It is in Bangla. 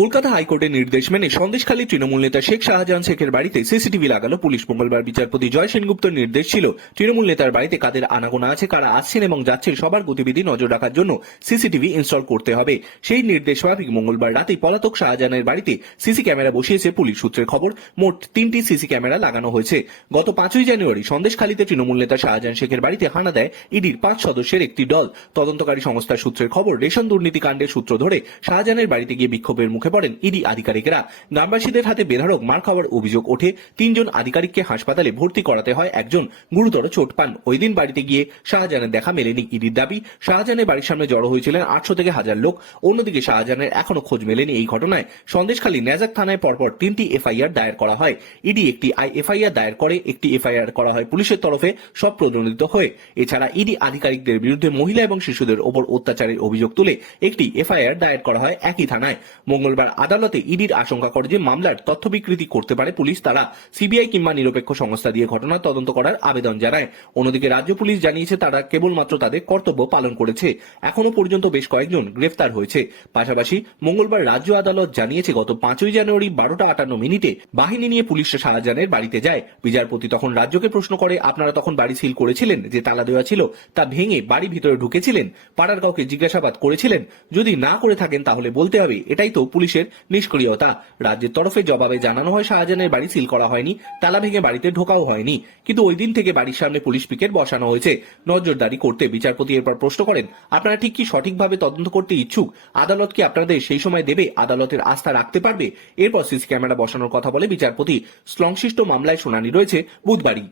কলকাতা হাইকোর্টের নির্দেশ মেনে সন্দেশখালী তৃণমূল নেতা শেখ শাহজাহান শেখের বাড়িতে সিসিটিভি লাগালো পুলিশ। মঙ্গলবার বিচারপতি জয় সেনগুপ্তর নির্দেশ ছিল, তৃণমূল নেতার বাড়িতে কাদের আনাগোনা আছে, কারা আসছেন এবং যাচ্ছেন সবার গতিবিধি নজর রাখার জন্য সিসিটিভি ইনস্টল করতে হবে। সেই নির্দেশ মাফিক মঙ্গলবার রাতেই পলাতক শাহজাহানের বাড়িতে সিসি ক্যামেরা বসিয়েছে পুলিশ সূত্রের খবর। মোট তিনটি সিসি ক্যামেরা লাগানো হয়েছে। গত পাঁচই জানুয়ারি সন্দেশখালীতে তৃণমূল নেতা শাহজাহান শেখের বাড়িতে হানা দেয় ইডির পাঁচ সদস্যের একটি দল। তদন্তকারী সংস্থার সূত্রের খবর, রেশন দুর্নীতি কাণ্ডের সূত্র ধরে শাহজাহানের বাড়িতে গিয়ে বিক্ষোভের মুখে পড়েন ইডি আধিকারিকেরা। গ্রামবাসীদের হাতে বেধারক মার খাওয়ার অভিযোগ ওঠে। তিনজন আধিকারিককে হাসপাতালে ভর্তি করাতে হয়। একজন গুরুতর চোট পান। ওই দিন বাড়িতে গিয়ে শাহজাহানের দেখা মেলেনি ইডির দাবি। শাহজাহানের বাড়ির সামনে জড়ো হয়েছিলেন আটশো থেকে হাজার লোক। অন্যদিকে শাহজাহানের এখনও খোঁজ মেলেনি এই ঘটনায়। সন্দেশখালী ন্যাজাক থানায় পরপর তিনটি এফআইআর দায়ের করা হয়। ইডি একটি আই এফআইআর দায়ের করে, একটি এফআইআর করা হয় পুলিশের তরফে। সব প্রণোদিত হয়ে। এছাড়া ইডি আধিকারিকদের বিরুদ্ধে মহিলা এবং শিশুদের ওপর অত্যাচারের অভিযোগ তুলে একটি এফআইআর দায়ের করা হয় একই থানায়। মঙ্গলবার আদালতে ইডির আশঙ্কা করে যে মামলার তথ্য বিকৃতি করতে পারে পুলিশ, তারা সিবিআই কিংবা নিরপেক্ষ সংস্থা দিয়ে ঘটনার তদন্ত করার আবেদন জানায়। অন্যদিকে রাজ্য পুলিশ জানিয়েছে, তারা কেবলমাত্র তাদের কর্তব্য পালন করেছে। এখনও পর্যন্ত বেশ কয়েকজন গ্রেফতার হয়েছে। পাশাপাশি মঙ্গলবার রাজ্য আদালত জানিয়েছে, গত পাঁচই জানুয়ারি বারোটা আটান্ন মিনিটে বাহিনী নিয়ে পুলিশ শাহজাহানের বাড়িতে যায়। বিচারপতি তখন রাজ্যকে প্রশ্ন করে, আপনারা তখন বাড়ি সিল করেছিলেন? যে তালা দেওয়া ছিল তা ভেঙে বাড়ি ভিতরে ঢুকেছিলেন? পাড়ার কাউকে জিজ্ঞাসাবাদ করেছিলেন? যদি না করে থাকেন তাহলে বলতে হবে। এটাই তো পুলিশের নিষ্ক্রিয়তা। রাজ্যের তরফে জবাবে জানানো হয়, শাহজাহানের বাড়ি সিল করা হয়নি, তালা ভেঙে বাড়িতে ঢোকাও হয়নি। কিন্তু ওই দিন থেকে বাড়ির সামনে পুলিশ পিকেট বসানো হয়েছে। নজরদারি করতে বিচারপতি এরপর প্রশ্ন করেন, আপনারা ঠিক কি সঠিকভাবে তদন্ত করতে ইচ্ছুক? আদালত কি আপনাদের সেই সময় দেবে? আদালতের আস্থা রাখতে পারবে? এরপর সিসি ক্যামেরা বসানোর কথা বলে বিচারপতি সংশ্লিষ্ট মামলায় শুনানি রয়েছে বুধবারই।